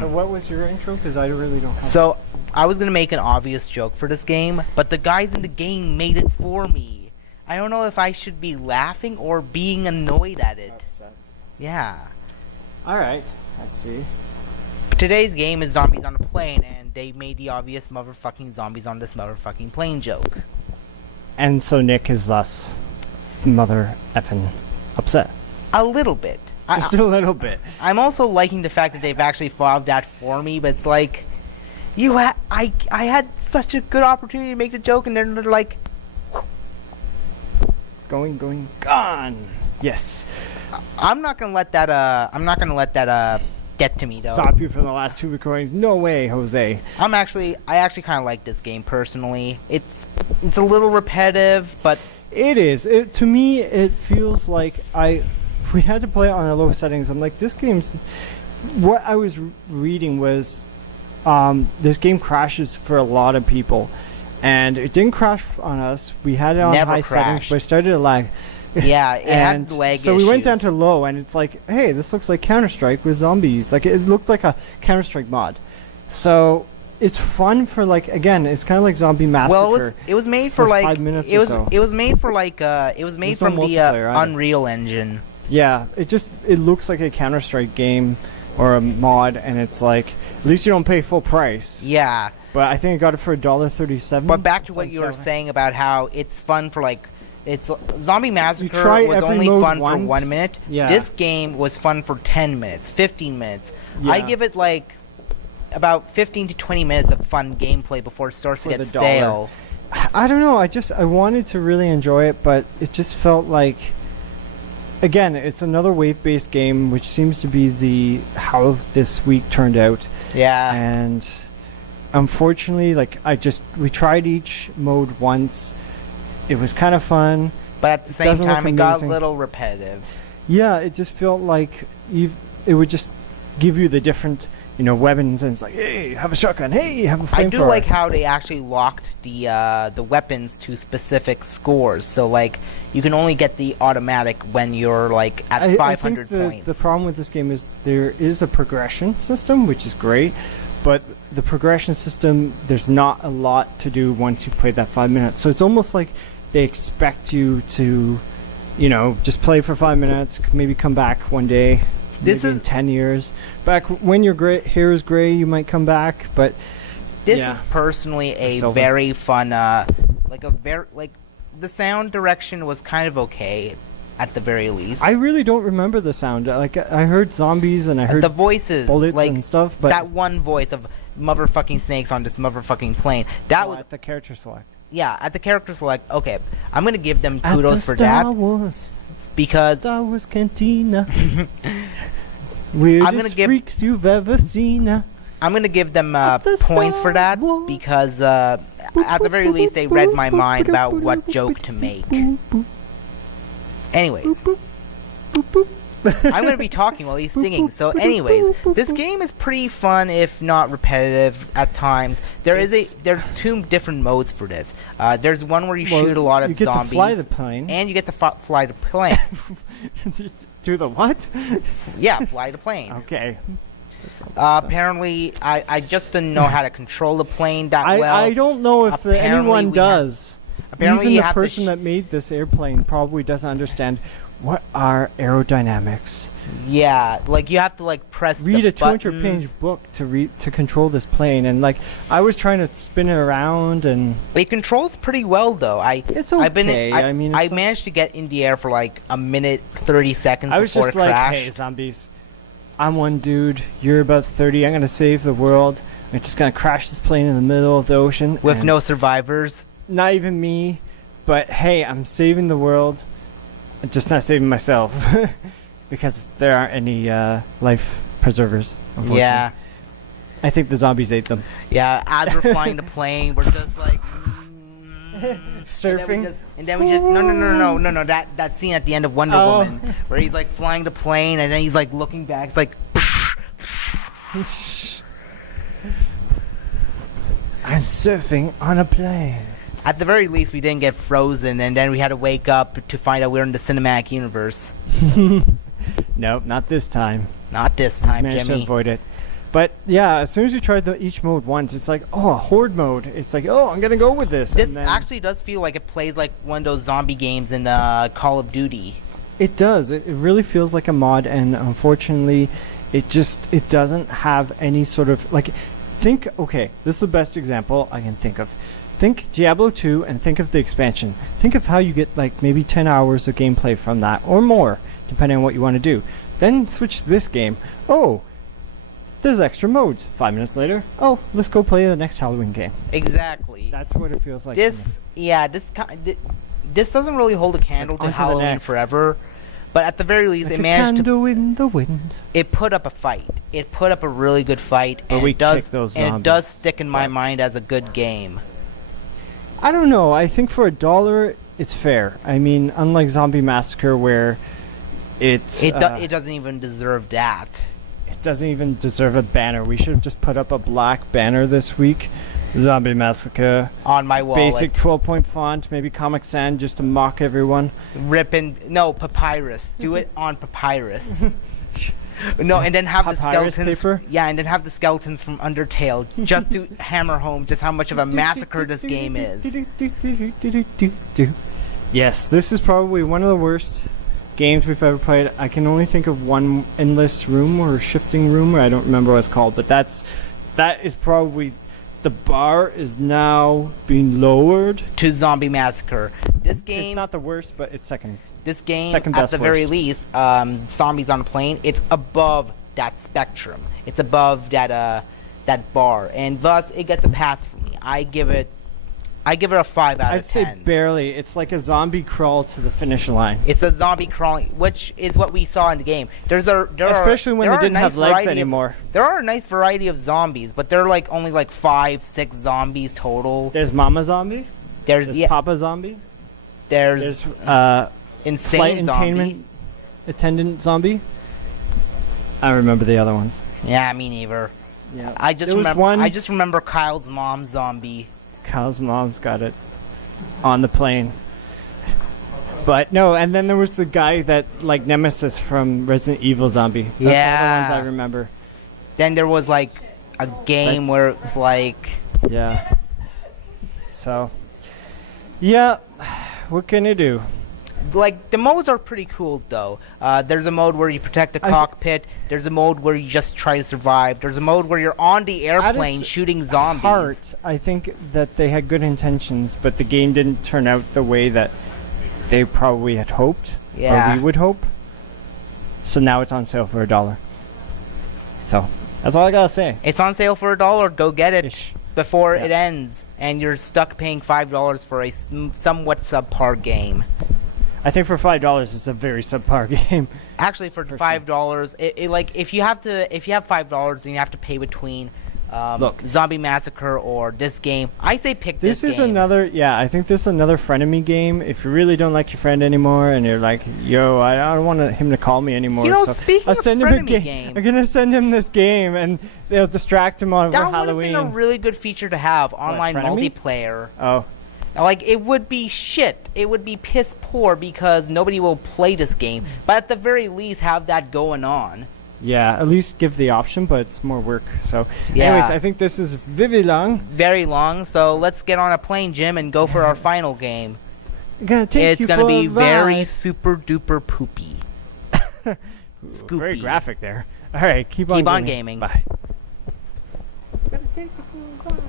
So what was your intro? Because I really don't have So, I was going to make an obvious joke for this game, but the guys in the game made it for me. I don't know if I should be laughing or being annoyed at it. upset. Yeah. Alright, I see. Today's game is Zombies on a Plane, and they made the obvious motherfucking zombies on this motherfucking plane joke. And so Nick is thus mother effing upset. A little bit. Just a little bit. I'm also liking the fact that they've actually fogged that for me, but it's like, I had such a good opportunity to make the joke, and then they're like, Going, gone. Yes. I'm not gonna let that get to me though. Stop you from the last two recordings. No way, Jose. I actually kind of like this game personally. It's a little repetitive, but It is. To me, it feels like we had to play it on a low settings. I'm like, this game's... What I was reading was this game crashes for a lot of people. And it didn't crash on us. We had it on Never high crashed. settings, but it started to lag. yeah, it And had lag so we went issues. down to low, and it's like, hey, this looks like Counter-Strike with zombies. Like, it looked like a Counter-Strike mod. So it's fun for, like, again, it's kind of like Zombie Massacre. Well, it was made for like 5 minutes it or was so. it was made for like it was made There's no from the multiplayer either. Unreal Engine. Yeah, it looks like a Counter-Strike game or a mod, and it's like, at least you don't pay full price. Yeah, But I think I got it for $1.37. but back to It's what on you were sale. saying about how it's fun for like it's Zombie Massacre try was every only mode fun for once. 1 minute. Yeah. This game was fun for 10 minutes, 15 minutes. I Yeah. give it like about 15 to 20 minutes of fun gameplay before it starts to For get the dollar. stale. I don't know. I wanted to really enjoy it, but it just felt like, again, it's another wave-based game, which seems to be how this week turned out. Yeah. And unfortunately, like, we tried each mode once. It was kind of fun. But at the same doesn't look time, it got a amazing. little repetitive. Yeah, it just felt like it would just give you the different, weapons, and it's like, hey, have a shotgun. Hey, have a flamethrower. I do like how they actually locked the weapons to specific scores. So like you can only get the automatic when you're like at I 500 think points. the problem with this game is there is a progression system, which is great, but the progression system, there's not a lot to do once you've played that 5 minutes. So it's almost like they expect you to, just play for 5 minutes, maybe come back one day. This maybe is- in 10 years. Back when your hair is gray, you might come back, but This yeah. is personally a Silver. very fun the sound direction was kind of okay at the very least. I really don't remember the sound. Like, I heard zombies and I heard the voices, bullets like and stuff, but that one voice of motherfucking snakes on this motherfucking plane. That was at the character select. yeah, at the character select. Okay, I'm gonna give them At kudos the for Star that Wars. because Star Wars Cantina. Weirdest gonna give- freaks you've ever seen. I'm gonna give them At the points for Star that Wars. because at the very least they read my mind about what joke to make. Anyways, I'm gonna be talking while he's singing. So, anyways, this game is pretty fun if not repetitive at times. There's two different modes for this. There's one where you shoot a lot of you get zombies, to fly the plane. and you get to fly the plane. Do the what? Yeah, fly the plane. Okay. Apparently, I just didn't know how to control the plane that well. I don't know if apparently anyone we have- does. Apparently, Even you the have person to. that made this airplane probably doesn't understand what are aerodynamics. Yeah, like you have to like press. Read the a 200-page book to control this plane, and like I was trying to spin it around, and It controls pretty well though. it's okay. I mean, I it's not- managed to get in the air for like a minute 30 seconds I was before just it like, crashed. hey, zombies, I'm one dude, you're about 30, I'm gonna save the world. I'm just gonna crash this plane in the middle of the ocean. with and no survivors. Not even me, but hey, I'm saving the world. I'm just not saving myself. Because there aren't any life preservers, unfortunately. Yeah, I think the zombies ate them. yeah. As we're flying the plane, we're just like Surfing? And then we just no. That scene at the end of Wonder Oh. Woman where he's like flying the plane and then he's like looking back. It's like. I'm surfing on a plane. At the very least, we didn't get frozen, and then we had to wake up to find out we were in the cinematic universe. Nope, not this time. Not this time, Managed to Jimmy. avoid it. But yeah, as soon as you try each mode once, it's like, oh, a horde mode. It's like, oh, I'm gonna go with this. This And then actually does feel like it plays like one of those zombie games in Call of Duty. it does. It really feels like a mod, and unfortunately, it doesn't have any sort of like. Think, okay, this is the best example I can think of. Think Diablo 2 and think of the expansion. Think of how you get like maybe 10 hours of gameplay from that or more, depending on what you want to do. Then switch to this game. Oh, there's extra modes. 5 minutes later, oh, let's go play the next Halloween game. Exactly. That's what it feels like. To me. This doesn't really hold a candle to on to the Halloween next. Forever, but at the very least, Like it a managed to. candle in the wind. It put up a fight. It put up a really good fight, But and we it does. kicked those And it does zombies' stick in my butts. mind as a good game. I don't know. I think for $1, it's fair. I mean, unlike Zombie Massacre, where it's It doesn't even deserve that. it doesn't even deserve a banner. We should have just put up a black banner this week. Zombie Massacre. On my wallet. Basic 12-point font, maybe Comic Sans just to mock everyone. Papyrus. Do it on papyrus. No, and then have the Papyrus skeletons. paper? Yeah, and then have the skeletons from Undertale just to hammer home just how much of a massacre this game is. Yes, this is probably one of the worst games we've ever played. I can only think of one endless room or shifting room, or I don't remember what it's called, but that is probably the bar is now being lowered. To Zombie Massacre. This game. It's not the worst, but it's second. This game, Second at best the very worst. least, Zombies on a Plane, it's above that spectrum. It's above that bar, and thus it gets a pass for me. I give it a 5 out I'd of 10. say barely. It's like a zombie crawl to the finish line. It's a zombie crawling, which is what we saw in the game. Especially when they didn't have legs anymore. There are a nice variety of zombies, but they're like only like 5-6 zombies total. There's Mama Zombie. There's Papa Zombie. there's Flight insane zombie. Entertainment Attendant Zombie. I don't remember the other ones. Yeah, me neither. Yeah. I just There was remember. one- I just remember Kyle's mom zombie. Kyle's mom's got it on the plane. But no, and then there was the guy that like Nemesis from Resident Evil Zombie. That's all the ones I Yeah. remember. Then there was like a game That's- where it was like Yeah. So, yeah, what can you do? the modes are pretty cool though. There's a mode where you protect the I- cockpit. There's a mode where you just try to survive. There's a mode where you're on the airplane its shooting zombies. Heart, I think that they had good intentions, but the game didn't turn out the way that they probably had hoped, Yeah. or we would hope. So now it's on sale for $1. So that's all I gotta say. It's on sale for $1. Go get it Ish. before Yeah. it ends, and you're stuck paying $5 for a somewhat subpar game. I think for $5, it's a very subpar game. Actually, for Personally. $5, like if you have $5 and you have to pay between Look. Zombie Massacre or this game, I say pick this This is game. another, yeah, I think this is another frenemy game. If you really don't like your friend anymore, and you're like, yo, I don't want him to call me anymore. You know, so speaking I'll of send him a frenemy game. I'm game, gonna send him this game, and they'll distract him over that would have Halloween. been a really good feature to have, online frenemy? multiplayer. Oh, Like, it would be shit. It would be piss poor because nobody will play this game. But at the very least, have that going on. yeah, at least give the option, but it's more work. So, Yeah. anyways, I think this is very long. Very long, so let's get on a plane, Jim, and go for our final game. I'm gonna take It's you gonna for be a very ride. super duper poopy. Ooh, very scoopy. graphic there. All right, keep Keep on on gaming. Bye. Gonna take you for a ride.